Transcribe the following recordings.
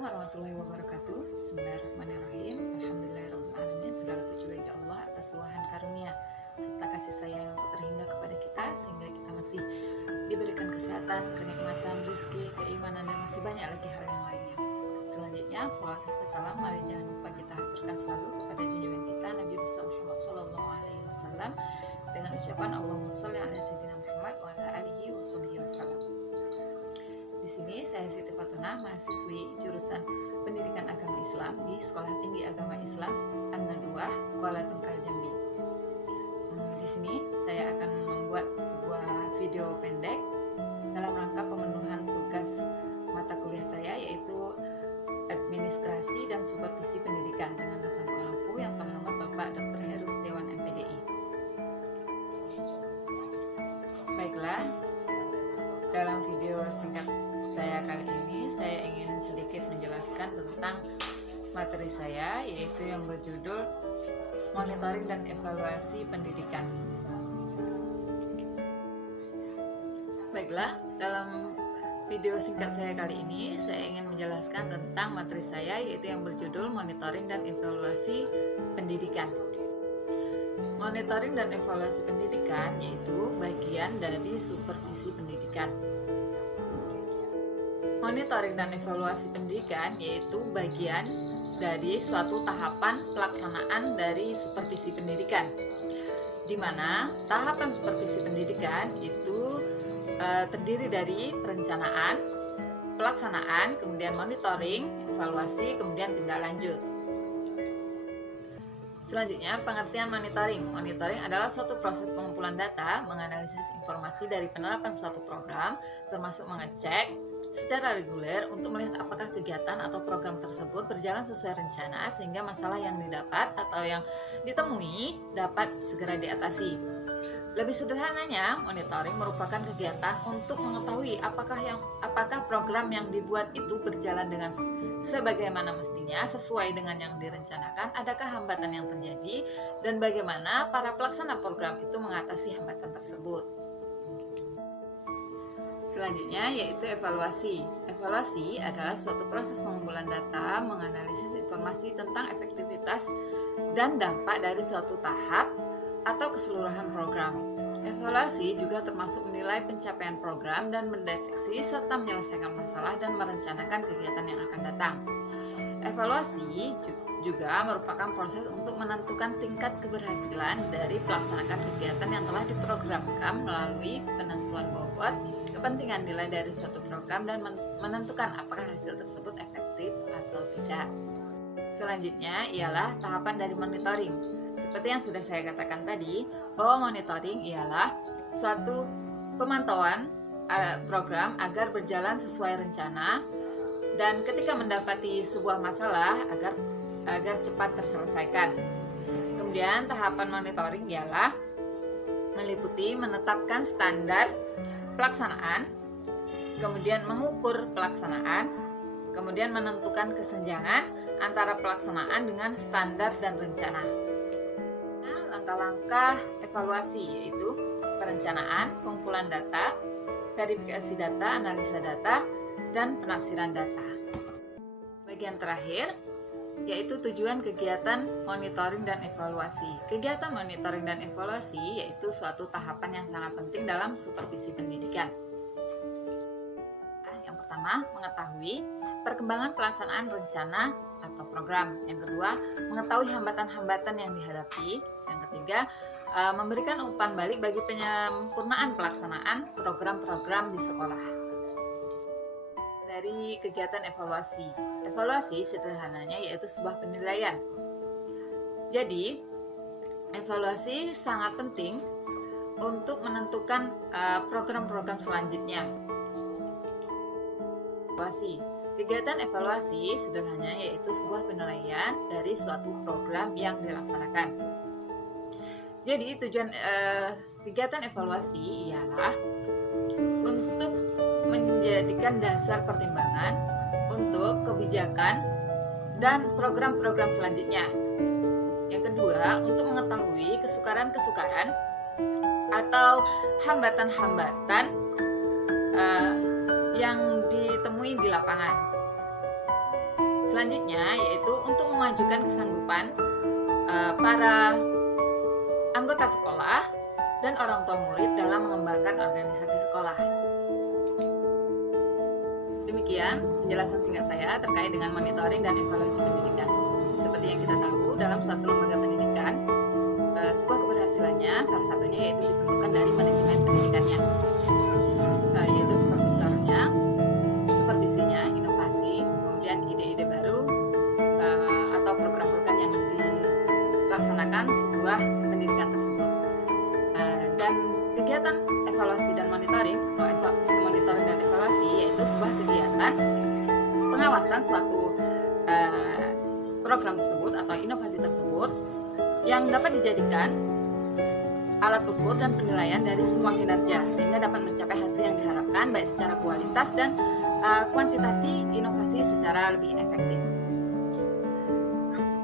Assalamualaikum warahmatullahi wabarakatuh. Bismillahirrahmanirrahim. Alhamdulillahirrahmanirrahim. Segala puji bagi Allah atas luahan karunia serta kasih sayang yang tak terhingga kepada kita, sehingga kita masih diberikan kesehatan, kenikmatan, rezeki, keimanan, dan masih banyak lagi hal yang lainnya. Selanjutnya, sholawat serta salam mari jangan lupa kita haturkan selalu kepada junjungan kita Nabi besar Muhammad SAW dengan ucapan Allahumma sholli ala sayyidina Muhammad wa ala alihi wa sahbihi wasallam. Di sini saya Siti Fatona, mahasiswi jurusan Pendidikan Agama Islam di Sekolah Tinggi Agama Islam An-Naduah, Kuala Tungkal, Jambi. Di sini saya akan membuat sebuah video pendek dalam rangka pemenuhan tugas mata kuliah saya, yaitu Administrasi dan Supervisi Pendidikan dengan dosen pengampu yang terhormat Bapak Dr. Heru Setiawan MPDI. Baiklah, dalam video singkat saya kali ini saya ingin sedikit menjelaskan tentang materi saya, yaitu yang berjudul Monitoring dan Evaluasi Pendidikan. Baiklah, dalam video singkat saya kali ini saya ingin menjelaskan tentang materi saya, yaitu yang berjudul Monitoring dan Evaluasi Pendidikan. Monitoring dan evaluasi pendidikan yaitu bagian dari supervisi pendidikan. Monitoring dan evaluasi pendidikan yaitu bagian dari suatu tahapan pelaksanaan dari supervisi pendidikan, di mana tahapan supervisi pendidikan itu terdiri dari perencanaan, pelaksanaan, kemudian monitoring, evaluasi, kemudian tindak lanjut. Selanjutnya, pengertian monitoring. Monitoring adalah suatu proses pengumpulan data, menganalisis informasi dari penerapan suatu program, termasuk mengecek secara reguler untuk melihat apakah kegiatan atau program tersebut berjalan sesuai rencana, sehingga masalah yang didapat atau yang ditemui dapat segera diatasi. Lebih sederhananya, monitoring merupakan kegiatan untuk mengetahui apakah program yang dibuat itu berjalan dengan sebagaimana mestinya, sesuai dengan yang direncanakan, adakah hambatan yang terjadi, dan bagaimana para pelaksana program itu mengatasi hambatan tersebut. Selanjutnya yaitu evaluasi. Evaluasi adalah suatu proses pengumpulan data, menganalisis informasi tentang efektivitas dan dampak dari suatu tahap atau keseluruhan program. Evaluasi juga termasuk menilai pencapaian program dan mendeteksi serta menyelesaikan masalah dan merencanakan kegiatan yang akan datang. Evaluasi juga merupakan proses untuk menentukan tingkat keberhasilan dari pelaksanakan kegiatan yang telah diprogramkan melalui penentuan bobot, kepentingan nilai dari suatu program, dan menentukan apakah hasil tersebut efektif atau tidak. Selanjutnya ialah tahapan dari monitoring. Seperti yang sudah saya katakan tadi, bahwa monitoring ialah suatu pemantauan program agar berjalan sesuai rencana, dan ketika mendapati sebuah masalah agar cepat terselesaikan. Kemudian tahapan monitoring ialah meliputi menetapkan standar pelaksanaan, kemudian mengukur pelaksanaan, kemudian menentukan kesenjangan antara pelaksanaan dengan standar dan rencana. Langkah-langkah evaluasi yaitu perencanaan, pengumpulan data, verifikasi data, analisa data, dan penafsiran data. Bagian terakhir yaitu tujuan kegiatan monitoring dan evaluasi. Kegiatan monitoring dan evaluasi yaitu suatu tahapan yang sangat penting dalam supervisi pendidikan. Yang pertama, mengetahui perkembangan pelaksanaan rencana atau program. Yang kedua, mengetahui hambatan-hambatan yang dihadapi. Yang ketiga, memberikan umpan balik bagi penyempurnaan pelaksanaan program-program di sekolah. Dari kegiatan evaluasi. Evaluasi sederhananya yaitu sebuah penilaian. Jadi, evaluasi sangat penting untuk menentukan program-program selanjutnya. Evaluasi. Kegiatan evaluasi sederhananya yaitu sebuah penilaian dari suatu program yang dilaksanakan. Jadi, tujuan kegiatan evaluasi ialah untuk menjadikan dasar pertimbangan untuk kebijakan dan program-program selanjutnya. Yang kedua, untuk mengetahui kesukaran-kesukaran atau hambatan-hambatan yang ditemui di lapangan. Selanjutnya yaitu untuk memajukan kesanggupan para anggota sekolah dan orang tua murid dalam mengembangkan organisasi sekolah. Demikian penjelasan singkat saya terkait dengan monitoring dan evaluasi pendidikan. Seperti yang kita tahu, dalam suatu lembaga pendidikan, sebuah keberhasilannya salah satunya yaitu ditentukan dari manajemen pendidikannya, yaitu supervisornya, supervisinya, inovasi, kemudian ide-ide baru atau program-program yang dilaksanakan sebuah pendidikan tersebut. Dan kegiatan evaluasi dan monitoring atau monitoring dan evaluasi yaitu sebuah kegiatan pengawasan suatu program tersebut atau inovasi tersebut yang dapat dijadikan alat ukur dan penilaian dari semua kinerja sehingga dapat mencapai hasil yang diharapkan baik secara kualitas dan kuantitasi inovasi secara lebih efektif.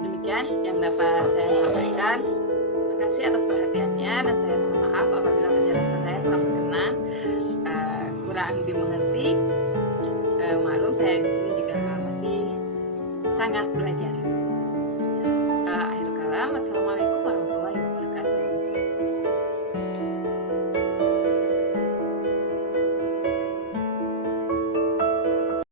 Demikian yang dapat saya sampaikan. Terima kasih atas perhatiannya dan saya mohon maaf apabila penjelasan saya kurang berkenan, kurang dimengerti. Maklum saya di sini juga masih sangat belajar. Akhirul kalam, wassalamualaikum